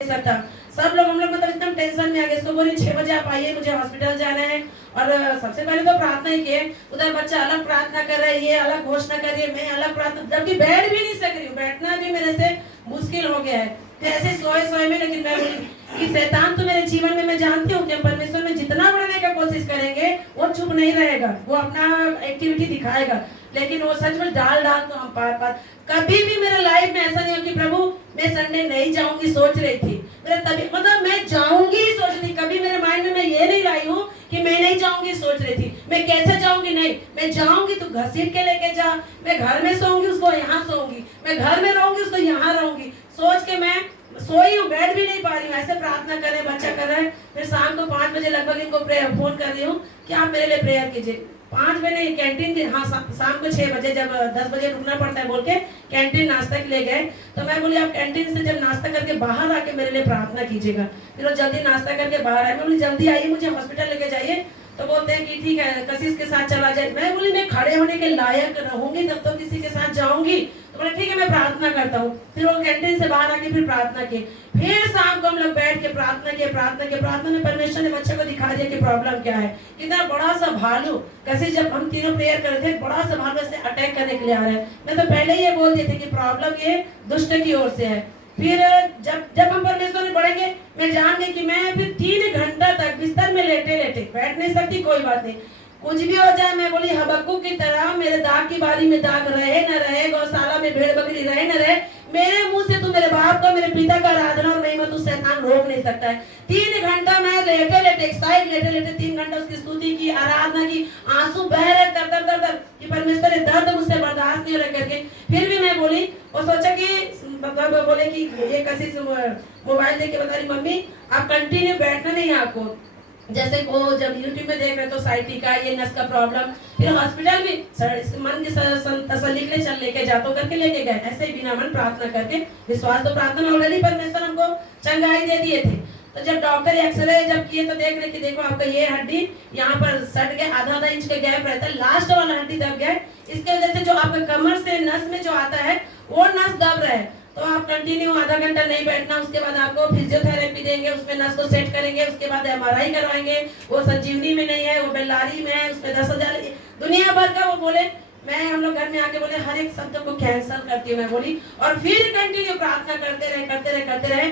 सकता। सब लोग हम लोग मतलब एकदम टेंशन में आ गए। इसको बोली 6 बजे आप आइए, मुझे हॉस्पिटल जाना है। और सबसे पहले तो प्रार्थना ही किए। उधर बच्चा अलग प्रार्थना कर रहा है, ये अलग घोषणा कर रही है, मैं अलग प्रार्थना, जबकि बैठ भी नहीं सक रही हूँ, बैठना भी मेरे से मुश्किल हो गया है। फिर ऐसे सोए में, लेकिन मैं बोली कि शैतान तो मेरे जीवन में, मैं जानती हूँ कि परमेश्वर में जितना बढ़ने का कोशिश करेंगे वो चुप नहीं रहेगा, वो अपना एक्टिविटी दिखाएगा, लेकिन वो सच में डाल तो हम पार कभी भी मेरे लाइफ में ऐसा नहीं हो कि प्रभु मैं संडे नहीं जाऊंगी सोच रही थी, मेरा तभी मतलब मैं जाऊंगी सोच रही थी। कभी मेरे माइंड में मैं ये नहीं लाई हूँ कि मैं नहीं जाऊंगी सोच रही थी। मैं कैसे जाऊंगी, नहीं मैं जाऊंगी तो घसीट के लेके जा। मैं घर में सोऊंगी उसको यहाँ सोऊंगी, मैं घर में रहूंगी उसको यहाँ रहूंगी, सोच के मैं सोई हूँ, बैठ भी नहीं पा रही हूँ। ऐसे प्रार्थना कर रहे, बच्चा कर रहा है। फिर शाम को 5 बजे लगभग इनको फोन कर रही हूँ कि आप मेरे लिए प्रेयर कीजिए। 5 बजे कैंटीन के, हाँ शाम को 6 बजे, जब 10 बजे रुकना पड़ता है बोल के कैंटीन नाश्ता के लिए गए। तो मैं बोली आप कैंटीन से जब नाश्ता करके बाहर आके मेरे लिए प्रार्थना कीजिएगा। फिर वो जल्दी नाश्ता करके बाहर आए। मैं बोली जल्दी आइए, मुझे हॉस्पिटल लेके जाइए। तो बोलते हैं कि ठीक है कशिश के साथ चला जाए। मैं बोली मैं खड़े होने के लायक रहूंगी तब तो किसी के साथ जाऊंगी। तो बोले ठीक है मैं प्रार्थना करता हूँ। फिर वो कैंटीन से बाहर आके फिर प्रार्थना की। फिर शाम को हम लोग बैठ के प्रार्थना में परमेश्वर ने बच्चे को दिखा दिया कि प्रॉब्लम क्या है। कितना बड़ा सा भालू, कशिश जब हम तीनों प्रेयर कर रहे थे, बड़ा सा भालू से अटैक करने के लिए आ रहा है। मैं तो पहले ही ये बोल दी थी कि प्रॉब्लम ये दुष्ट की ओर से है। फिर जब हम परमेश्वर में बढ़ेंगे, मैं जान गई कि मैं फिर 3 घंटा तक बिस्तर में लेटे बैठ नहीं सकती, कोई बात नहीं कुछ भी हो जाए। मैं बोली हबक्कुक की तरह मेरे दाग की बारी में दाग रहे न रहे, गौशाला में भेड़ बकरी रहे न रहे, मेरे मुंह से तू मेरे बाप का, मेरे पिता का आराधना और महिमा तू शैतान रोक नहीं सकता है। 3 घंटा मैं लेटे 3 घंटा उसकी स्तुति की, आराधना की, आंसू बह रहे दर कि परमेश्वर दर्द मुझसे बर्दाश्त नहीं हो रहा करके। फिर भी मैं बोली और सोचा कि मतलब बोले कि ये कशिश मोबाइल देके बता रही मम्मी आप कंटिन्यू बैठना नहीं है आपको, जैसे वो जब यूट्यूब में देख रहे तो साइटिका ये नस का प्रॉब्लम। फिर हॉस्पिटल भी मन की तसल्ली के लिए चल लेके जातो करके लेके गए, ऐसे ही बिना मन प्रार्थना करके। विश्वास तो प्रार्थना में ऑलरेडी परमेश्वर हमको चंगाई दे दिए थे। तो जब डॉक्टर एक्सरे जब किए तो देख रहे कि देखो आपका ये हड्डी यहाँ पर सट गया, आधा इंच के गैप रहता है, लास्ट वाला हड्डी दब गया है। इसके वजह से जो आपके कमर से नस में जो आता है वो नस दब रहा है। तो आप कंटिन्यू आधा घंटा नहीं बैठना। उसके बाद आपको फिजियोथेरेपी देंगे, उसमें नस को सेट करेंगे, उसके बाद MRI करवाएंगे। वो संजीवनी में नहीं है, वो बेल्लारी में है, उसमें 10,000 दुनिया भर का। वो बोले मैं हम लोग घर में आके बोले हर एक शब्द को कैंसल करती हूँ मैं बोली, और फिर कंटिन्यू प्रार्थना करते रहे।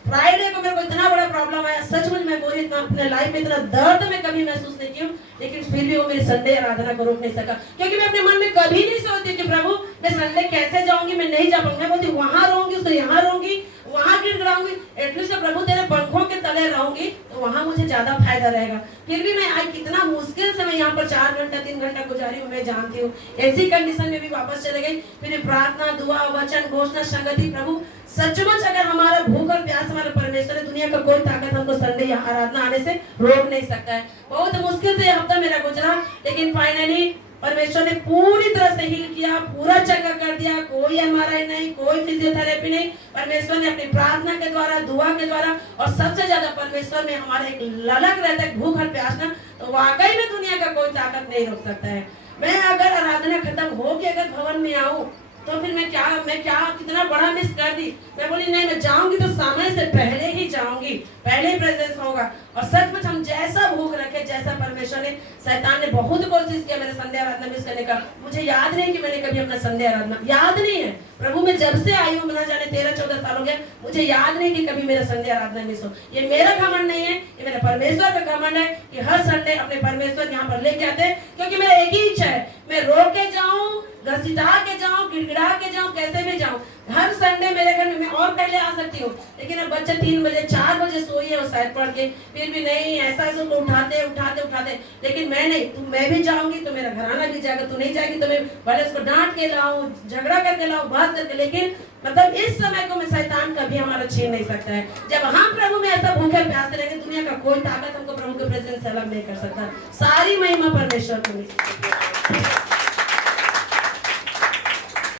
फ्राइडे को मेरे को इतना बड़ा प्रॉब्लम आया, सचमुच मैं बोली इतना अपने लाइफ में इतना दर्द मैं कभी महसूस नहीं की हूँ, लेकिन फिर भी वो मेरी संडे आराधना को रोक नहीं सका। क्योंकि मैं अपने मन में कभी नहीं सोचती कि प्रभु मैं संडे कैसे जाऊंगी, मैं नहीं जा पाऊंगी। मैं बोलती वहां रहूंगी, उसको यहाँ रहूंगी, वहां गिड़गिड़ाऊंगी, एटलीस्ट प्रभु तेरे पंखों के तले रहूंगी तो वहां मुझे ज्यादा फायदा रहेगा। फिर भी मैं आज कितना मुश्किल से मैं यहाँ पर 4 घंटा 3 घंटा गुजारी हूँ, मैं जानती हूँ। ऐसी कंडीशन में भी वापस चले गई। फिर प्रार्थना, दुआ, वचन, घोषणा, संगति। प्रभु सचमुच अगर हमारा भूख और प्यास हमारे परमेश्वर है, दुनिया का कोई ताकत हमको संडे या आराधना आने से रोक नहीं सकता है। बहुत मुश्किल से हफ्ता मेरा गुजरा, लेकिन फाइनली परमेश्वर ने पूरी तरह से हील किया, पूरा चंगा कर दिया। कोई MRI नहीं, कोई फिजियोथेरेपी नहीं, परमेश्वर ने अपनी प्रार्थना के द्वारा, दुआ के द्वारा, और सबसे ज्यादा परमेश्वर में हमारा एक ललक रहता है, भूख और प्यास ना, तो वाकई में दुनिया का कोई ताकत नहीं रोक सकता है। मैं अगर आराधना खत्म हो के अगर भवन में आऊं तो फिर मैं क्या कितना बड़ा मिस कर दी। मैं बोली नहीं मैं जाऊंगी तो समय से पहले ही जाऊंगी, पहले ही प्रेजेंस होगा। और सचमुच हम जैसा भूख रखे, जैसा परमेश्वर ने, शैतान ने बहुत कोशिश किया मेरे संडे आराधना मिस करने का। मुझे याद नहीं कि मैंने कभी अपना संडे आराधना, याद नहीं है प्रभु, मैं जब से आई हूँ ना जाने 13-14 साल हो गया, मुझे याद नहीं कि कभी मेरा संडे आराधना मिस हो। ये मेरा घमंड नहीं है, ये मेरे परमेश्वर का घमंड है कि हर संडे अपने परमेश्वर यहाँ पर लेके आते हैं। क्योंकि मेरा एक ही इच्छा है, मैं रो के जाऊं, घसीटा के जाऊं, गिड़गिड़ा के जाऊं, कैसे भी जाऊं, हर संडे मेरे घर में मैं और पहले आ सकती हूँ। लेकिन अब बच्चा 3 बजे 4 बजे सोई है वो शायद पढ़ के, फिर भी नहीं ऐसा उसको उठाते। लेकिन मैं नहीं, मैं भी जाऊंगी तो मेरा घराना भी जाएगा, तू नहीं जाएगी तो मैं भले उसको डांट के लाऊं, झगड़ा करके लाऊं, बात करके, लेकिन मतलब इस समय को मैं शैतान कभी हमारा छीन नहीं सकता है। जब हम प्रभु में ऐसा भूखे प्यासे रहेंगे, दुनिया का कोई ताकत हमको प्रभु के प्रेजेंस से अलग नहीं कर सकता। सारी महिमा परमेश्वर को मिलेगी।